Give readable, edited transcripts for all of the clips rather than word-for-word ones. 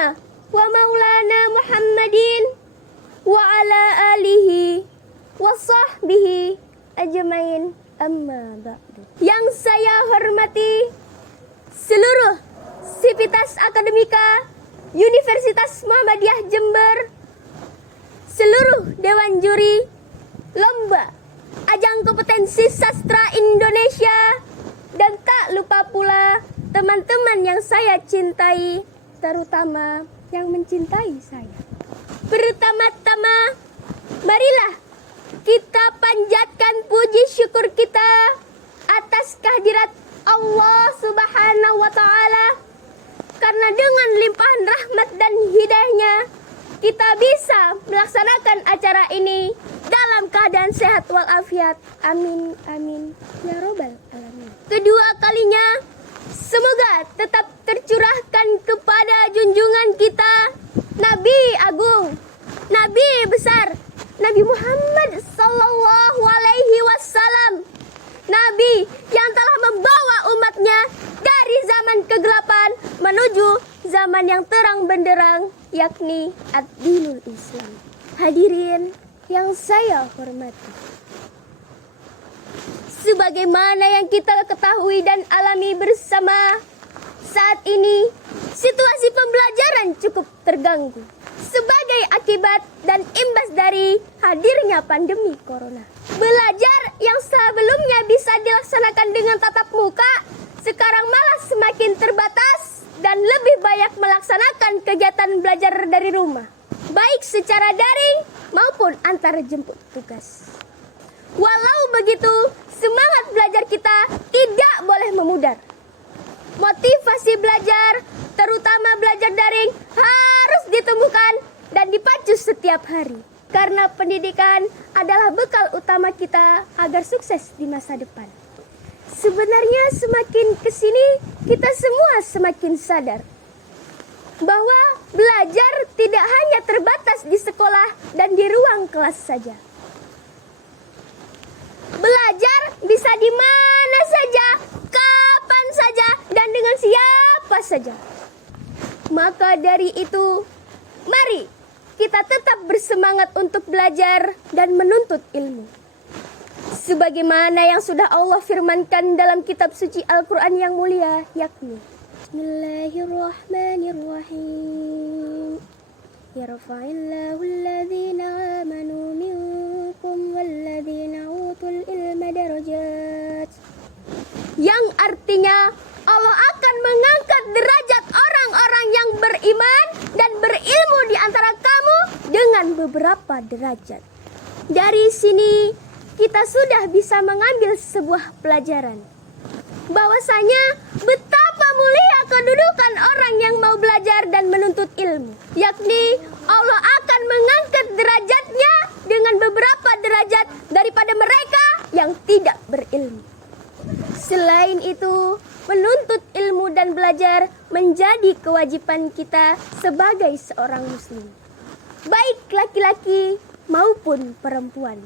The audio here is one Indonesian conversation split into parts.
sayyidina wa maulana Muhammadin wa ala alihi wa sahbihi ajmain, amma ba'du. Yang saya hormati seluruh Sivitas Akademika Universitas Muhammadiyah Jember, seluruh Dewan Juri Lomba Ajang Kompetensi Sastra Indonesia, dan tak lupa pula teman-teman yang saya cintai, terutama yang mencintai saya. Pertama-tama, marilah kita panjatkan puji syukur kita atas kehadirat Allah Subhanahu wa Ta'ala, karena dengan limpahan rahmat dan hidayahnya kita bisa melaksanakan acara ini dalam keadaan sehat walafiat. Amin, amin, ya robbal alamin. Kedua kalinya, semoga tetap tercurahkan kepada junjungan kita, Nabi Agung, Nabi besar, Nabi Muhammad Sallallahu Alaihi Wasallam, Nabi yang telah membawa umatnya dari zaman kegelapan menuju zaman yang terang benderang, yakni ad-dinul Islam. Hadirin yang saya hormati, sebagaimana yang kita ketahui dan alami bersama, saat ini situasi pembelajaran cukup terganggu sebagai akibat dan imbas dari hadirnya pandemi corona. Belajar yang sebelumnya bisa dilaksanakan dengan tatap muka, sekarang malah semakin terbatas dan lebih banyak melaksanakan kegiatan belajar dari rumah, baik secara daring maupun antar jemput tugas. Walau begitu, semangat belajar kita tidak boleh memudar. Motivasi belajar, terutama belajar daring, harus ditemukan dan dipacu setiap hari. Karena pendidikan adalah bekal utama kita agar sukses di masa depan. Sebenarnya semakin kesini, kita semua semakin sadar bahwa belajar tidak hanya terbatas di sekolah dan di ruang kelas saja. Belajar bisa di mana saja, kapan saja, dan dengan siapa saja. Maka dari itu, mari kita tetap bersemangat untuk belajar dan menuntut ilmu. Sebagaimana yang sudah Allah firmankan dalam kitab suci Al-Quran yang mulia, yakni Bismillahirrahmanirrahim. Yarfa'illahu alladhina amanu minkum walladhina utul ilma darajat. Yang artinya Allah akan mengangkat derajat orang-orang yang beriman dan berilmu di antara kamu dengan beberapa derajat. Dari sini kita sudah bisa mengambil sebuah pelajaran bahwasanya betapa mulia kedudukan orang yang mau belajar dan menuntut ilmu, yakni Allah akan mengangkat derajatnya dengan beberapa derajat daripada mereka yang tidak berilmu. Selain itu, menuntut ilmu dan belajar menjadi kewajiban kita sebagai seorang muslim, baik laki-laki maupun perempuan.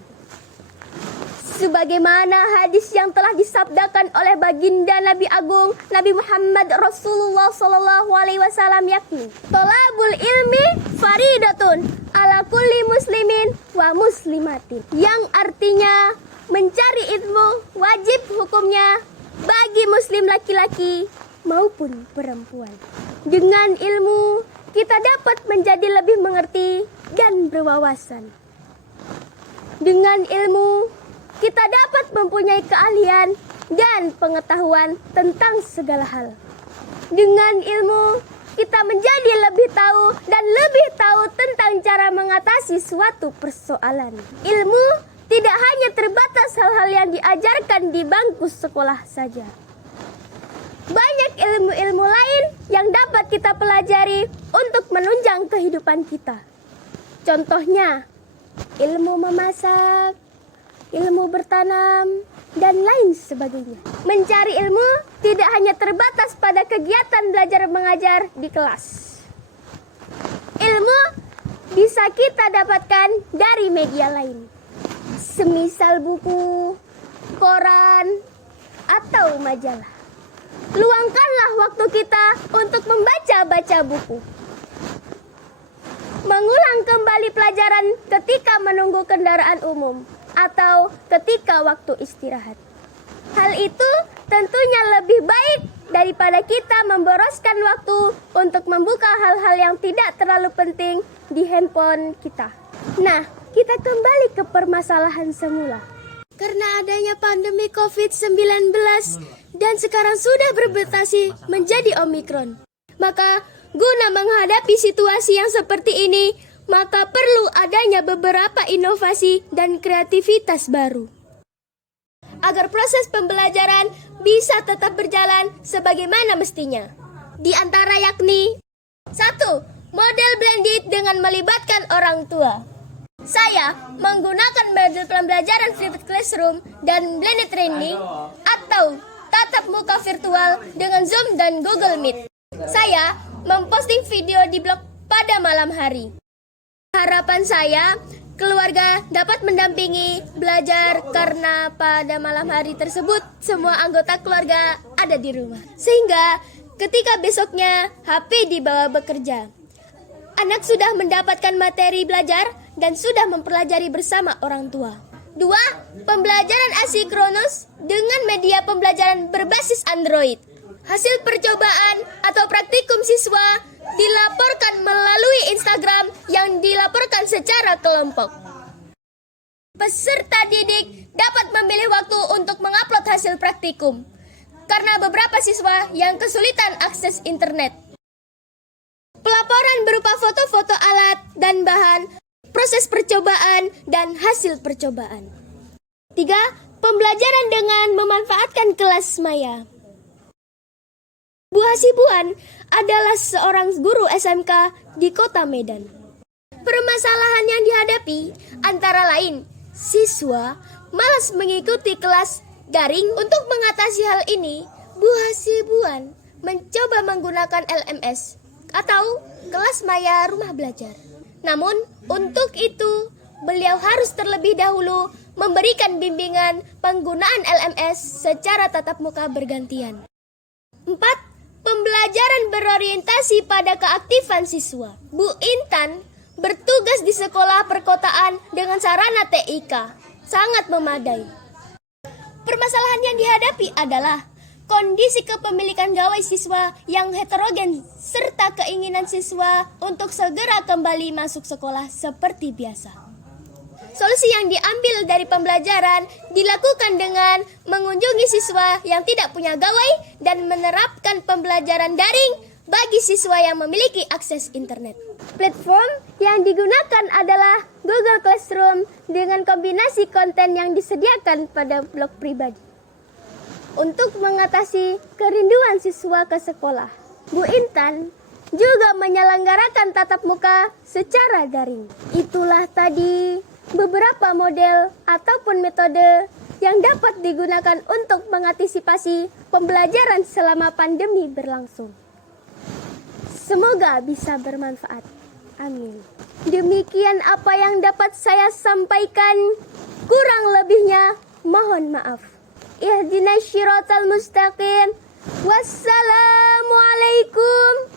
Sebagaimana hadis yang telah disabdakan oleh baginda Nabi Agung Nabi Muhammad Rasulullah Sallallahu Alaihi Wasallam, yakni tolabul ilmi faridatun ala kulli muslimin wa muslimatin, yang artinya mencari ilmu wajib hukumnya bagi muslim laki-laki maupun perempuan. Dengan ilmu kita dapat menjadi lebih mengerti dan berwawasan. Dengan ilmu kita dapat mempunyai keahlian dan pengetahuan tentang segala hal. Dengan ilmu kita menjadi lebih tahu dan lebih tahu tentang cara mengatasi suatu persoalan. Ilmu tidak hanya terbatas hal-hal yang diajarkan di bangku sekolah saja. Banyak ilmu-ilmu lain yang dapat kita pelajari untuk menunjang kehidupan kita. Contohnya, ilmu memasak, ilmu bertanam, dan lain sebagainya. Mencari ilmu tidak hanya terbatas pada kegiatan belajar mengajar di kelas. Ilmu bisa kita dapatkan dari media lain, semisal buku, koran, atau majalah. Luangkanlah waktu kita untuk membaca-baca buku. mengulang kembali pelajaran ketika menunggu kendaraan umum atau ketika waktu istirahat. Hal itu tentunya lebih baik daripada kita memboroskan waktu untuk membuka hal-hal yang tidak terlalu penting di handphone kita. Nah, kita kembali ke permasalahan semula. Karena adanya pandemi COVID-19 dan sekarang sudah bermutasi menjadi Omikron, maka guna menghadapi situasi yang seperti ini, maka perlu adanya beberapa inovasi dan kreativitas baru agar proses pembelajaran bisa tetap berjalan sebagaimana mestinya. Di antara yakni 1. Model blended dengan melibatkan orang tua. Saya menggunakan model pembelajaran flipped classroom dan blended learning atau tatap muka virtual dengan Zoom dan Google Meet. Saya memposting video di blog pada malam hari. Harapan saya, keluarga dapat mendampingi belajar karena pada malam hari tersebut semua anggota keluarga ada di rumah. Sehingga ketika besoknya HP dibawa bekerja, anak sudah mendapatkan materi belajar dan sudah mempelajari bersama orang tua. 2. Pembelajaran asinkronus dengan media pembelajaran berbasis Android. Hasil percobaan atau praktikum siswa dilaporkan melalui Instagram yang dilaporkan secara kelompok. Peserta didik dapat memilih waktu untuk mengupload hasil praktikum karena beberapa siswa yang kesulitan akses internet. Pelaporan berupa foto-foto alat dan bahan, proses percobaan, dan hasil percobaan. 3. Pembelajaran dengan memanfaatkan kelas maya. Bu Hasibuan adalah seorang guru SMK di kota Medan. Permasalahan yang dihadapi antara lain, siswa malas mengikuti kelas daring. Untuk mengatasi hal ini, Bu Hasibuan mencoba menggunakan LMS atau kelas maya rumah belajar. Namun, untuk itu, beliau harus terlebih dahulu memberikan bimbingan penggunaan LMS secara tatap muka bergantian. 4. Pembelajaran berorientasi pada keaktifan siswa. Bu Intan bertugas di sekolah perkotaan dengan sarana TIK sangat memadai. Permasalahan yang dihadapi adalah kondisi kepemilikan gawai siswa yang heterogen serta keinginan siswa untuk segera kembali masuk sekolah seperti biasa. Solusi yang diambil dari pembelajaran dilakukan dengan mengunjungi siswa yang tidak punya gawai dan menerapkan pembelajaran daring bagi siswa yang memiliki akses internet. Platform yang digunakan adalah Google Classroom dengan kombinasi konten yang disediakan pada blog pribadi. Untuk mengatasi kerinduan siswa ke sekolah, Bu Intan juga menyelenggarakan tatap muka secara daring. Itulah tadi beberapa model ataupun metode yang dapat digunakan untuk mengantisipasi pembelajaran selama pandemi berlangsung. Semoga bisa bermanfaat. Amin. Demikian apa yang dapat saya sampaikan. Kurang lebihnya mohon maaf. Ihdinas syiratal mustaqim. Wassalamualaikum